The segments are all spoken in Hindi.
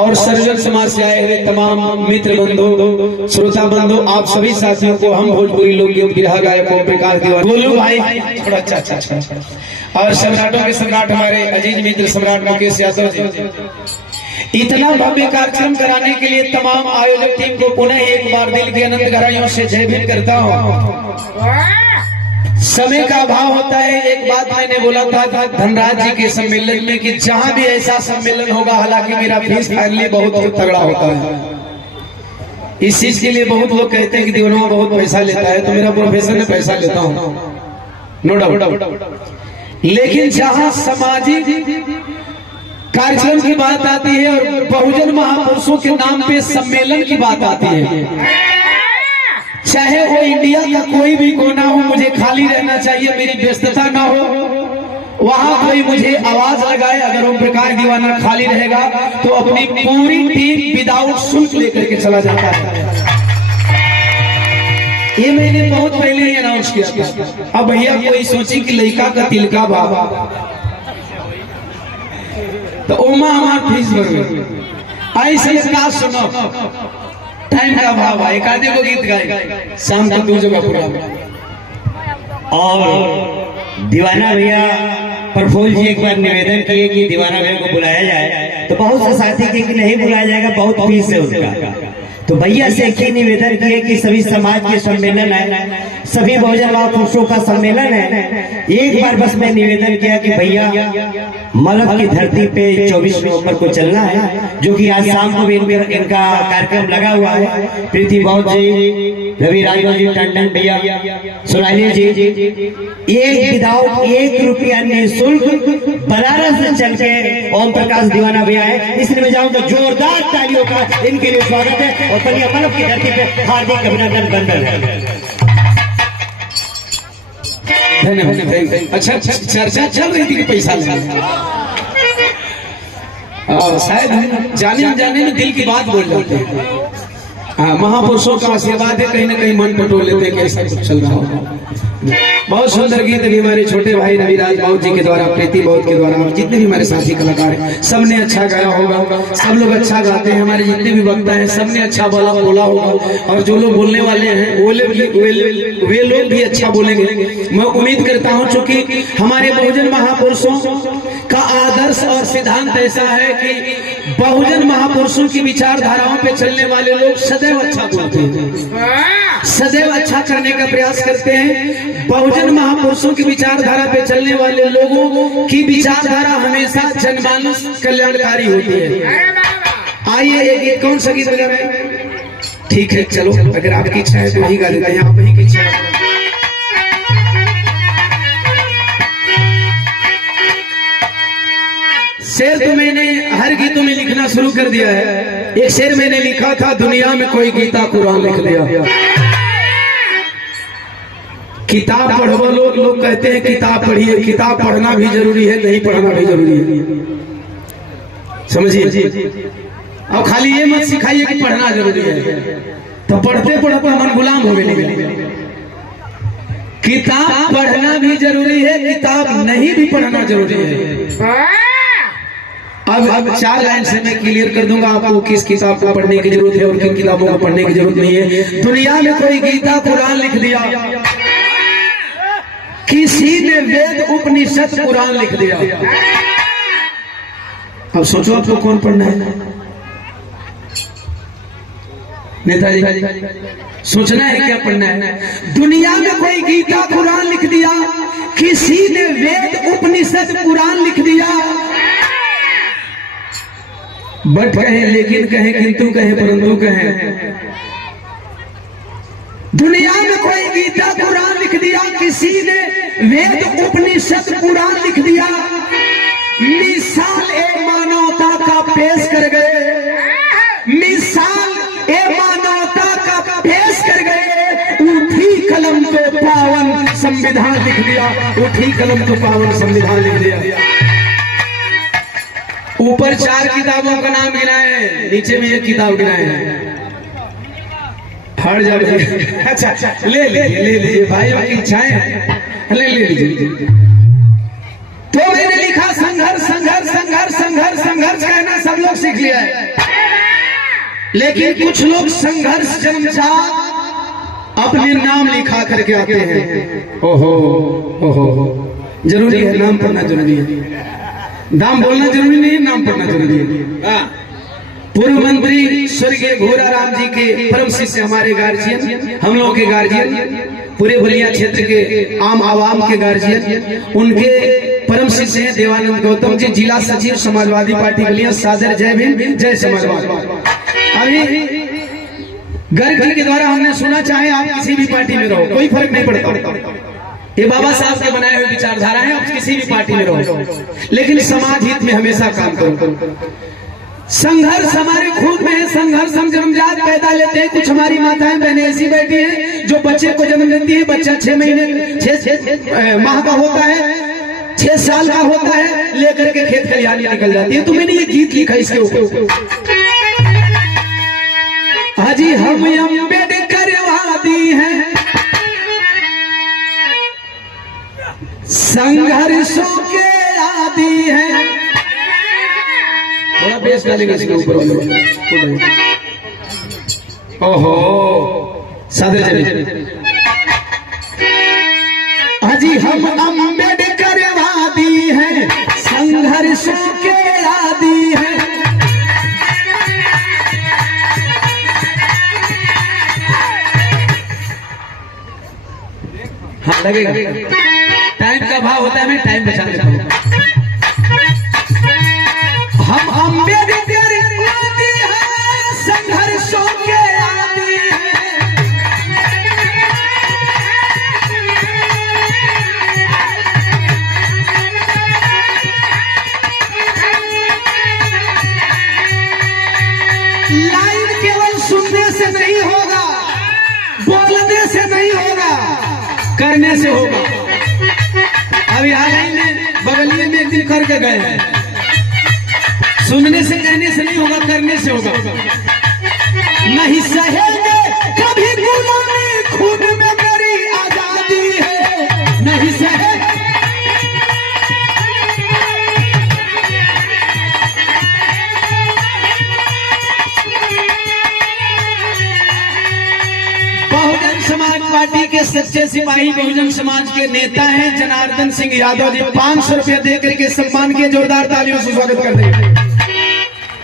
और सर्जन समाज से आए हुए तमाम मित्र बंधु, श्रोता बंधु, आप सभी साथियों को हम भोजपुरी लोकगीत बिरहा गायक ओम प्रकाश दीवान बोलू भाई थोड़ा अच्छा और सम्राटों के सम्राट हमारे अजीज मित्र सम्राट मुकेश यादव जी, इतना भव्य कार्यक्रम कराने के लिए तमाम आयोजक टीम को पुनः एक बार दिल की अनंत गहराइयों से जय भीम करता हूँ। समय का अभाव होता है। एक बात मैंने बोला था धनराज जी के सम्मेलन में कि जहां भी ऐसा सम्मेलन होगा, हालांकि मेरा फीस फाइनली बहुत तगड़ा होता है, इस चीज के लिए बहुत लोग कहते हैं कि दीवाना बहुत पैसा लेता है, तो मेरा प्रोफेसर में पैसा लेता हूं, नो डाउट। लेकिन जहां सामाजिक कार्यक्रम की बात आती है और बहुजन महापुरुषों के नाम पे सम्मेलन की बात आती है, चाहे वो इंडिया का कोई भी कोना हो, मुझे खाली रहना चाहिए, मेरी व्यस्तता ना हो, वहां कोई मुझे आवाज लगाए। अगर ओम प्रकाश दीवाना खाली रहेगा तो अपनी पूरी टीम विदाउट शुल्क लेकर के चला जाता है। ये मैंने बहुत पहले ही अनाउंस किया था। अब भैया कोई सोची कि लड़का का तिलका बाबा तो ओमा हमार फीस भर आई से का सुनो, टाइम का भाव है, एकादे को गीत गाए शाम को 2 जगह पूरा। और दीवाना भैया प्रफुल्ल जी एक बार निवेदन किए कि दीवाना भैया को बुलाया जाए, तो बहुत से साथी के कि नहीं बुलाया जाएगा, बहुत फीस है उसका। तो भैया से एक ही निवेदन किए कि सभी समाज के सम्मेलन है, सभी बहुजन महापुरुषों का सम्मेलन है, एक बार बस मैं निवेदन किया कि भैया मलक की धरती पे 24 नवंबर को चलना है, जो कि आज शाम को भी इनका कार्यक्रम लगा हुआ है। प्रीति बहुत जी, रवि राजू जी, टंडन भैया, सोनाली जी, एक विदाउट 1 रुपया निःशुल्क बनारस से चल के ओम प्रकाश दीवाना भैया है। इसलिए मैं जाऊँ तो जोरदार तालियों का इनके लिए स्वागत है और बलिया मलक की धरती पे हार्दिक अभिनंदन बंदन है। धन्यवाद। अच्छा चर्चा चल रही थी कि पैसा शायद जाने अनजाने में दिल की बात बोल जाते हैं। हाँ, महापुरुषों का आशीर्वाद है, कहीं ना कहीं मन पटो लेते हैं कि ऐसा कुछ चल रहा होगा। बहुत सुंदर गीत अभी हमारे छोटे भाई रविराज बाबू जी के द्वारा, प्रीति बहुत के द्वारा, जितने भी हमारे साथी कलाकार हैं सबने अच्छा गाया होगा, सब लोग अच्छा गाते हैं, हमारे जितने भी वक्ता हैं सबने अच्छा बोला होगा, और जो लोग बोलने वाले हैं वे लोग भी अच्छा बोलेंगे। मैं उम्मीद करता हूँ, चूंकि हमारे बहुजन महापुरुषों का आदर्श और सिद्धांत ऐसा है कि बहुजन महापुरुषों की विचारधाराओं पे चलने वाले लोग सदैव अच्छा बोलते हैं, सदैव अच्छा करने का प्रयास करते हैं। बहुजन महापुरुषों की विचारधारा पे चलने वाले लोगों की विचारधारा हमेशा जनमानस कल्याणकारी होती है। आइए एक गीत, कौन सा गीत बजा रहे हैं? ठीक है, चलो अगर आपकी इच्छा है तो वही गा देते हैं, आप वही की इच्छा है। शेर तो मैंने हर गीतों में लिखना शुरू कर दिया है। एक शेर मैंने लिखा था, दुनिया में कोई गीता कुरान लिख दिया। किताब पढ़ो, लोग कहते हैं किताब पढ़िए, किताब पढ़ना भी जरूरी है, नहीं पढ़ना भी जरूरी है, समझिए। और खाली ये मत सिखाइए कि पढ़ना जरूरी है, तो पढ़ते पढ़ते मन गुलाम हो गए। किताब पढ़ना भी जरूरी है, किताब नहीं भी पढ़ना जरूरी है। अब 4 लाइन से मैं क्लियर कर दूंगा आपको किस किताब को पढ़ने की जरूरत है और किन किताबों को पढ़ने की जरूरत नहीं है। दुनिया में कोई गीता कुरान लिख दिया, किसी ने वेद उपनिषद कुरान लिख दिया। अब सोचो आपको कौन पढ़ना है? नेताजी सोचना है क्या पढ़ना है? दुनिया में कोई गीता कुरान लिख दिया, किसी ने वेद उपनिषद कुरान लिख दिया। बट कहें, लेकिन कहें, किंतु कहें, परंतु कहें, दुनिया में कोई गीता कुरान लिख दिया, किसी ने वेद उपनिषद कुरान लिख दिया। मिसाल ए मानवता का पेश कर गए, मिसाल ए मानवता का पेश कर गए। उठी कलम तो पावन संविधान लिख दिया, उठी कलम तो पावन संविधान लिख दिया। ऊपर 4 किताबों का नाम गिनाए, नीचे में 1 किताब गिनाए हैं। हट जाए। अच्छा ले लीजिए भाई, आपकी इच्छाएं ले लीजिए। तो मैंने लिखा संघर्ष संघर्ष संघर्ष संघर्ष संघर्ष कहना सब लोग सीख लिया है। लेकिन कुछ लोग संघर्ष जन्मजात अपने नाम लिखा करके आते हैं। ओहो ओहो, जरूरी है नाम पढ़ना, जरूरी है नाम बोलना जरूरी नहीं है, नाम पढ़ना जरूरी है। पूर्व मंत्री स्वर्गीय घोरा राम जी के परम शिष्य, हमारे गार्जियन, हम लोगों के गार्जियन, पूरे बलिया क्षेत्र के आम आवाम के गार्जियन, उनके परम शिष्य हैं देवानंद गौतम जी, जिला सचिव समाजवादी पार्टी बलिया। सादर जय भीम, जय समाजवाद। अभी गर्ग जी के द्वारा हमने सुना, चाहे आप किसी भी पार्टी में रहो, कोई फर्क नहीं पड़ता, ये बाबा साहब के बनाए हुए विचारधारा है, आप किसी भी पार्टी में रहो, लेकिन समाज हित में हमेशा काम करो। संघर्ष हमारे खून में है, संघर्ष हम जन्मजात पैदा लेते हैं। कुछ हमारी माताएं बहनें ऐसी बैठी हैं जो बच्चे को जन्म देती है, बच्चा 6 महीने 6 माह का होता है, 6 साल का होता है, लेकर के खेत खलिहान निकल जाती है। तो मैंने ये गीत लिखा इसके ऊपर, हाजी हम अम्बेडकरवादी हैं, संघर्षों के आदी हैं। थोड़ा बेस डालेंगे इसके ऊपर। ओहो, सादर चले। हाजी हम अम्बेडकरवादी हैं, संघर्षों के आदी हैं। हाँ लगेगा, टाइम का भाव होता है, मैं टाइम बचा लेता हूँ। हम अम्बेडकरवादी हैं, संघर्षों के आदी हैं। लाइन केवल सुनने से नहीं होगा, बोलने से नहीं होगा, करने से होगा। अभी हाल ही में बगलिए में एक दिन करके गए हैं, सुनने से कहने से नहीं होगा, करने से होगा। नहीं सहेंगे कभी गुलामी, खून में मेरी आजादी है, नहीं सहेंगे। बहुजन समाज पार्टी के सच्चे सिपाही, बहुजन समाज के नेता हैं जनार्दन सिंह यादव जी, 500 रुपया दे करके सम्मान किए। जोरदार तालियों से स्वागत कर देंगे।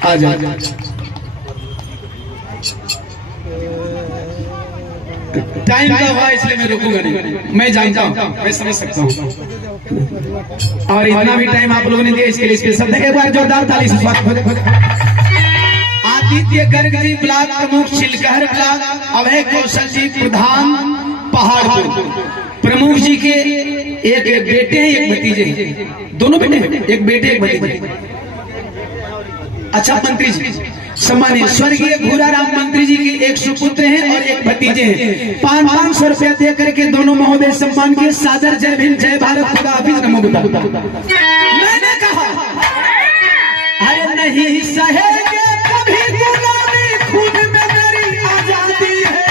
आ जाओ। टाइम का हुआ इसलिए मैं रुकूंगा नहीं, मैं जानता हूँ, मैं समझ सकता हूँ, और इतना भी टाइम आप लोगों ने दिया इसके लिए स्पेशल एक बार जोरदार ताली से स्वागत। आदित्य गर्ग जी ब्लॉक प्रमुख चिलकहर ब्लॉक, अभय कौशल जी प्रधान पहाड़पुर, प्रमुख जी के एक बेटे हैं, एक भतीजे हैं, दोनों बेटे हैं, एक बेटे एक भतीजे। अच्छा, मंत्री जी सम्मानित स्वर्गीय घोरा राम मंत्री जी के एक सुपुत्र हैं और एक भतीजे हैं। 500 रुपया दे करके दोनों महोदय सम्मान के। सादर जय भीम, जय भारत, खुदा हाफिज, नमो बुद्धा। मैंने कहा अरे नहीं सहेंगे कभी गुलामी, खून में मेरी आजादी है।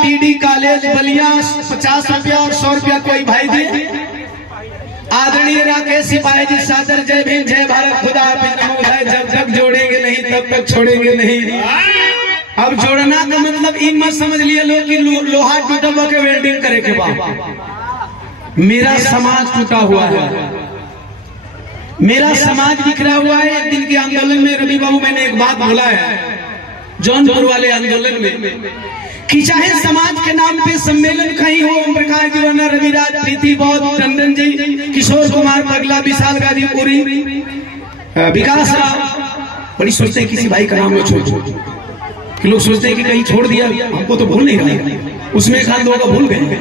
टीडी कॉलेज बलिया 50 रुपया और 100 रुपया कोई भाई दे। आदरणीय राकेश सिपाही जी सादर जय भीम, जय भारत, खुदा हाफिज, नमो बुद्धाय। जब तक जोड़ेंगे नहीं तब तक छोड़ेंगे नहीं। अब जोड़ना का मतलब इन मत समझ लिए लोग कि लोहा टूटा के वेल्डिंग करे के बाद। मेरा समाज टूटा हुआ है, मेरा समाज बिखरा हुआ है। एक दिन के आंदोलन में रवि बाबू मैंने एक बात बोला है, जौनपुर वाले आंदोलन में, कि चाहे समाज के नाम पे सम्मेलन कहीं हो, ओम प्रकाश प्रकाश दीवाना, रविराज, प्रीति बहुत, टंडन जी, किशोर कुमार पगला, विशाल गाजीपुरी, विकास राव। बड़ी सोचते हैं किसी भाई का नाम छोड़ कि लोग सोचते हैं कि कहीं छोड़ दिया, हमको तो भूल नहीं रहा, उसमें एक हाथ दो का भूल गए।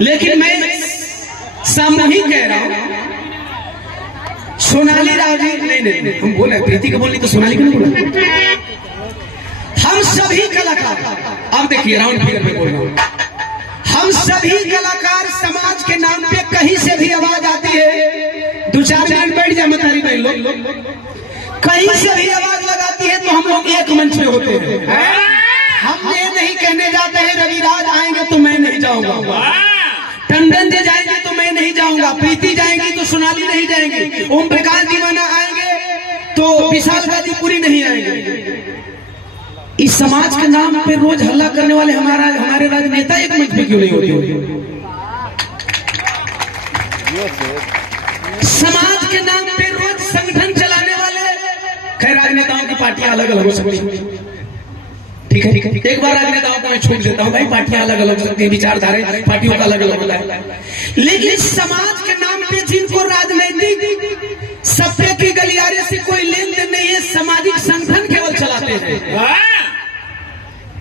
लेकिन मैं सामूहिक कह रहा हूं, सोनाली राव जी, नहीं हम बोले प्रीति को बोली तो सोनाली को नहीं बोला। हम सभी कलाकार, अब देखिए राउंड फिगर में बोल रहा हूं, हम सभी कलाकार समाज के नाम पे कहीं से भी आवाज आती है, 2-4 मिनट बैठ जा मतारी भाई लोग, कहीं से भी आवाज लगाती है तो हम लोग एक मंच में होते हैं। हम ये नहीं कहने जाते हैं रविराज आएंगे तो मैं नहीं जाऊंगा, टंडन जी जाएंगे तो मैं नहीं जाऊंगा, प्रीति जाएंगी तो सोनाली नहीं जाएंगे, ओम प्रकाश दीवाना आएंगे तो विशाल गाजीपुरी नहीं आएंगे। इस समाज के नाम पे रोज हल्ला करने वाले हमारे राजनेता एक मंच पे क्यों नहीं होते? समाज के नाम पे रोज संगठन चलाने वाले, खैर राजनेताओं की पार्टियां अलग अलग हो सकती हैं, ठीक है, एक बार राजनेताओं को मैं छूट देता हूँ, भाई पार्टियां अलग अलग हो सकती हैं, विचारधारा पार्टियों का अलग अलग होता है, लेकिन समाज के नाम पे जिनको राजनीतिक सत्य की गलियारे से कोई लेन देन नहीं है, सामाजिक संगठन केवल चलाते हैं।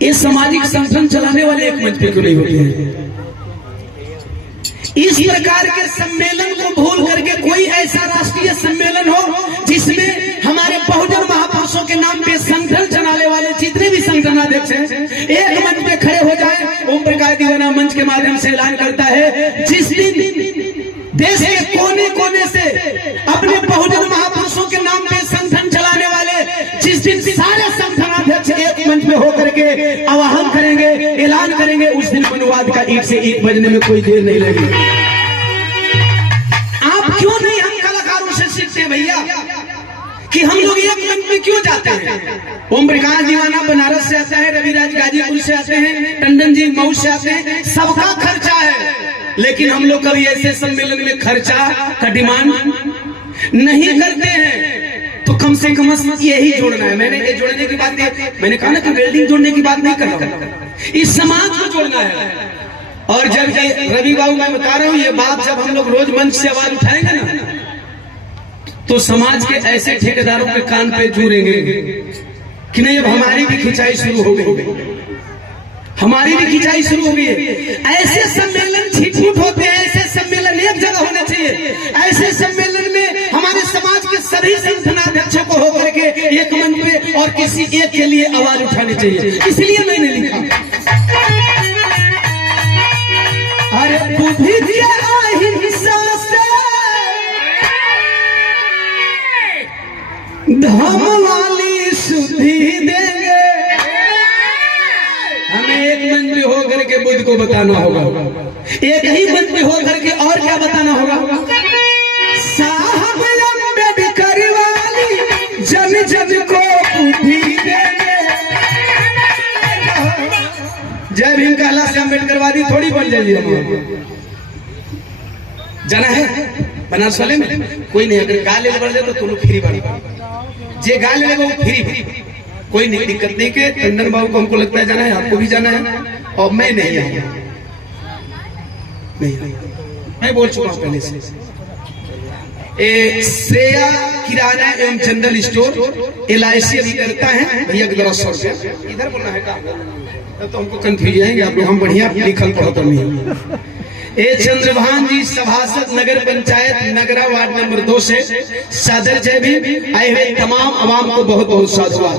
ये सामाजिक संगठन चलाने वाले एक मंच पे क्यों नहीं होते हैं? इस प्रकार के सम्मेलन को भूल करके कोई ऐसा राष्ट्रीय सम्मेलन हो जिसमें हमारे बहुजन महापुरुषों के नाम पे संगठन चलाने वाले जितने भी संगठनाध्यक्ष हैं एक मंच पे खड़े हो जाए। ओम प्रकाश दीवाना मंच के माध्यम से ऐलान करता है, जिस दिन देश के कोने कोने से अपने बहुजन महापुरुषों के नाम पे संगठन चलाने वाले, जिस दिन सारे संगठनाध्यक्ष एक मंच में होकर के आह्वान करेंगे, ऐलान करेंगे, उस दिन अनुवाद का ईंट से ईंट बजने में कोई देर नहीं लगेगी। आप क्यों नहीं हम कलाकारों से सीखते भैया कि हम लोग एक मंच में क्यों जाते हैं? ओम प्रकाश दीवाना बनारस से आता है, रविराज गाजीपुर से आते हैं, टंडन जी मऊ से आते हैं, सबका खर्चा है, लेकिन हम लोग कभी ऐसे सम्मेलन में खर्चा का डिमांड नहीं करते हैं। तो कम से कम यही जोड़ना है। मैंने ये जोड़ने की बात, मैंने कहा ना कि वेल्डिंग जोड़ने की बात नहीं कर रहा हूं, इस समाज को जोड़ना है। और जब ये रवि बाबू मैं बता रहा हूं, ये बात जब हम लोग रोज मंच से आवाज उठाएंगे ना, तो समाज के ऐसे ठेकेदारों के कान पे जुड़ेंगे कि नहीं अब हमारी भी खिंचाई शुरू हो गई, हमारी भी खिंचाई शुरू हो गई है। ऐसे सम्मेलन छिटपुट होते हैं, ऐसे सम्मेलन एक जगह होना चाहिए। ऐसे सम्मेलन में हमारे समाज के सभी संगठनाध्यक्षों को होकर के एक मंच पे और किसी एक के लिए आवाज उठानी चाहिए। इसलिए मैंने लिखा, अरे बुद्धि दिया अहिंसा से धर्म वाली शुद्धि देंगे। हमें एक मंच में होकर के बुद्ध को बताना होगा, एक ही मंच में होकर के और क्या बताना होगा? साहब अम्बेडकर वाली जन जन को बुद्धि देंगे। जय भीम कहला से अम्बेडकरवादी थोड़ी बन जाइए। जाना है बनारस वाले में कोई नहीं, अगर गा ले बढ़ जाए तो तुम लोग फ्री बन, जे गा ले वो फ्री, कोई नहीं, दिक्कत नहीं के टंडन बाबू को हमको लगता है जाना है, आपको भी जाना है, और मैं नहीं आऊंगा, नहीं मैं बोल चुका हूं पहले से। श्रेया किराना एवं जनरल स्टोर LIC अभी करता है भैया के 100 रुपया इधर बोलना है का, तो हमको कंफ्यूज जाएंगे आप लोग, हम बढ़िया लिखल पढ़ता नहीं। चंद्रभान जी सभासद नगर पंचायत नगरा वार्ड नंबर 2 से सादर जय भीम। आए हुए तमाम आवाम को बहुत बहुत साधुवाद।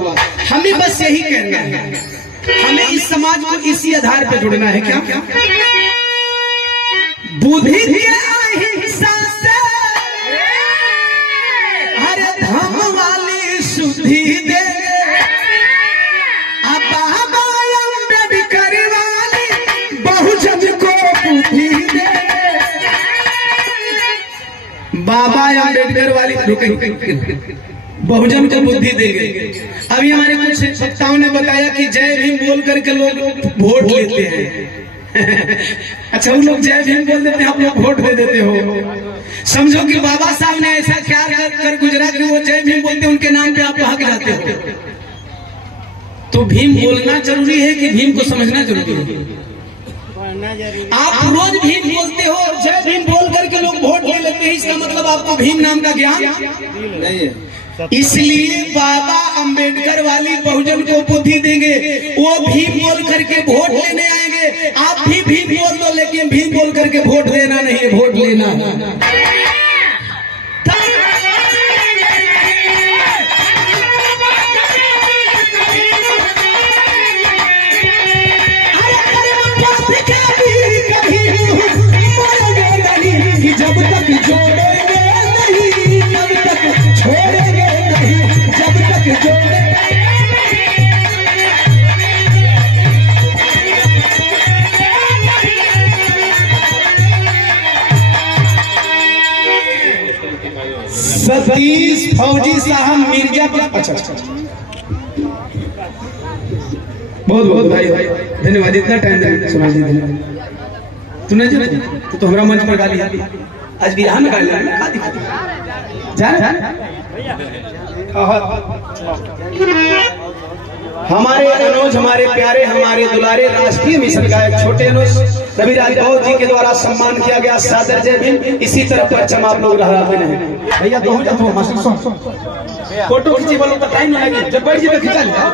हमें बस यही कहना है, हमें इस समाज को इसी आधार पर जुड़ना है। क्या बुद्धि अहिंसा से हर धर्म वाली शुद्धि देंगे। अम्बेडकर वाली बहुजन को बुद्धि देंगे। बाबा अम्बेडकर वाली बहुजन को बुद्धि देंगे। अभी हमारे कुछ वक्ताओं ने बताया कि जय भीम बोल करके लोग वोट लेते हैं। अच्छा, वो लोग जय भीम बोल देते हैं, आप लोग वोट दे देते हो। समझो कि बाबा साहब ने ऐसा क्या कर गुजरा कि वो जय भीम बोलते, उनके नाम पे आप हक जाते हो। तो भीम बोलना जरूरी है कि भीम को समझना जरूरी है? आप रोज भीम बोलते को भीम नाम का ज्ञान नहीं है, इसलिए बाबा अंबेडकर वाली बहुजन को बुद्धि देंगे। वो भीम बोल करके वोट लेने आएंगे, आप भी भीम बोल दो, लेकिन भीम बोल करके वोट देना नहीं है, वोट लेना है। जब तक जोड़ेंगे नहीं, जब तक छोड़ेंगे नहीं, जब तक जोड़ेंगे। सतीश फौजी साहब मिर्जापुर। अच्छा, बहुत बहुत भाई धन्यवाद, इतना टाइम सुना दी धन्यवाद। तूने तो हमारा मंच पर गाली आज बिहार में गाली हमारे अनुज, हमारे प्यारे, हमारे दुलारे राष्ट्रीय मिशन गायक छोटे अनुज रविराज गौर जी के द्वारा सम्मान किया गया। सादर जय भीम। इसी तरह परचम आप लोग लहराते रहे भैया। फोटो खींची बोलो तो टाइम नहीं लगे, जब बैठ जी तो खिंचा लिया।